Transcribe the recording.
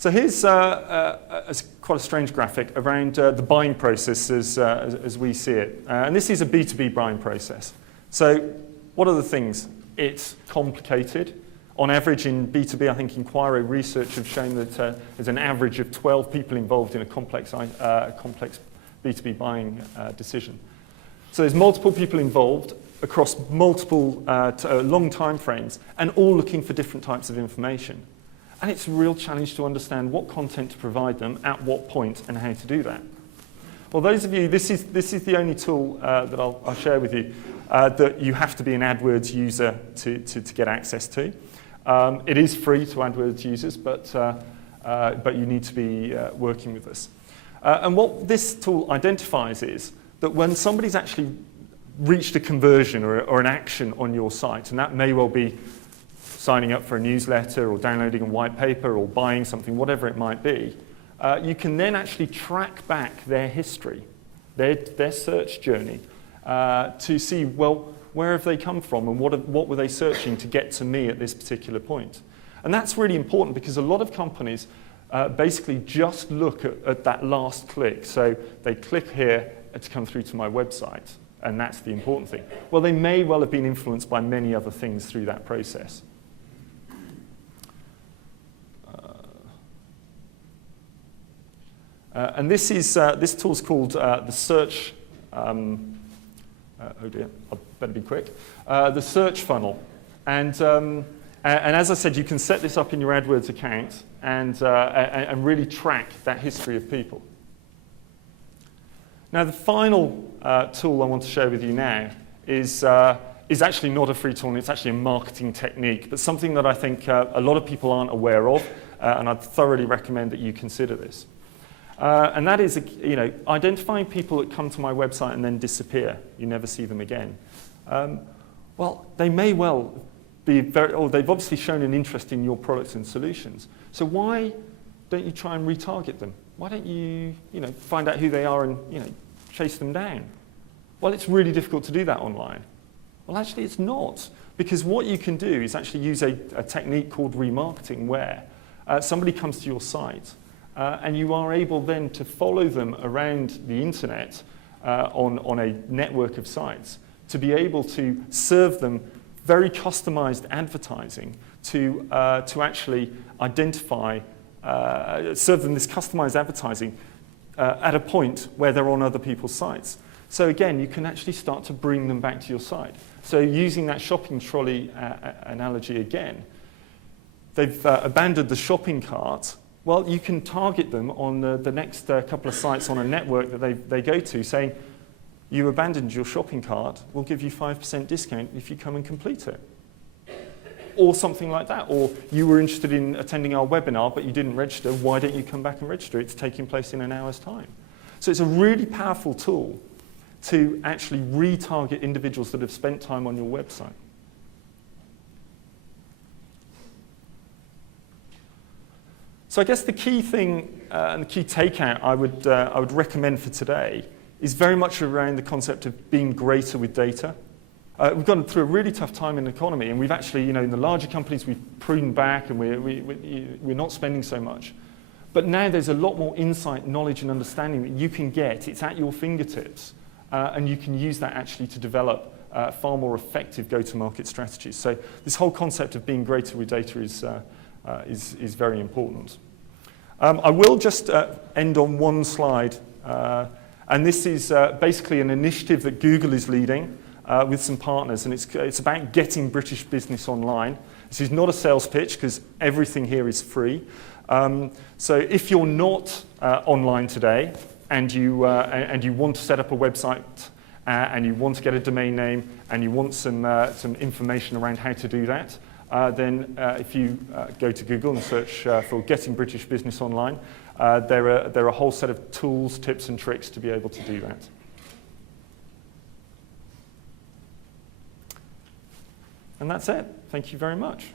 So here's quite a strange graphic around the buying process as we see it. And this is a B2B buying process. So what are the things? It's complicated. On average in B2B, I think Inquiry research have shown that there's an average of 12 people involved in a complex B2B buying decision. So there's multiple people involved across multiple long time frames and all looking for different types of information. And it's a real challenge to understand what content to provide them, at what point, and how to do that. Well, those of you, this is the only tool that I'll share with you that you have to be an AdWords user to get access to. It is free to AdWords users, but you need to be working with us. And what this tool identifies is that when somebody's actually reached a conversion or an action on your site, and that may well be signing up for a newsletter or downloading a white paper or buying something, whatever it might be, you can then actually track back their history, their search journey, to see, well, where have they come from and what were they searching to get to me at this particular point? And that's really important because a lot of companies basically just look at that last click. So they click here to come through to my website, and that's the important thing. Well, they may well have been influenced by many other things through that process. And this tool's called the search. Oh dear, I better be quick. The search funnel, and as I said, you can set this up in your AdWords account and really track that history of people. Now, the final tool I want to share with you now is actually not a free tool, and it's actually a marketing technique, but something that I think a lot of people aren't aware of, and I'd thoroughly recommend that you consider this. And that is, identifying people that come to my website and then disappear. You never see them again. Well, they may well be they've obviously shown an interest in your products and solutions. So why don't you try and retarget them? Why don't you, find out who they are and, chase them down? Well, it's really difficult to do that online. Well, actually, it's not, because what you can do is actually use a technique called remarketing, where somebody comes to your site. And you are able then to follow them around the internet on a network of sites to be able to serve them very customized advertising to actually identify, serve them this customized advertising at a point where they're on other people's sites. So again, you can actually start to bring them back to your site. So using that shopping trolley analogy again, they've abandoned the shopping cart. Well, you can target them on the next couple of sites on a network that they go to, saying, you abandoned your shopping cart, we'll give you 5% discount if you come and complete it. Or something like that. Or you were interested in attending our webinar, but you didn't register, why don't you come back and register? It's taking place in an hour's time. So it's a really powerful tool to actually retarget individuals that have spent time on your website. So I guess the key thing and the key takeout I would recommend for today is very much around the concept of being greater with data. We've gone through a really tough time in the economy, and we've actually, in the larger companies, we've pruned back and we're not spending so much. But now there's a lot more insight, knowledge, and understanding that you can get. It's at your fingertips, and you can use that actually to develop far more effective go-to-market strategies. So this whole concept of being greater with data is very important. I will just end on one slide, and this is basically an initiative that Google is leading with some partners, and it's about getting British business online. This is not a sales pitch because everything here is free. So if you're not online today and you want to set up a website and you want to get a domain name and you want some information around how to do that, then if you go to Google and search for Getting British Business Online, there are a whole set of tools, tips, and tricks to be able to do that. And that's it. Thank you very much.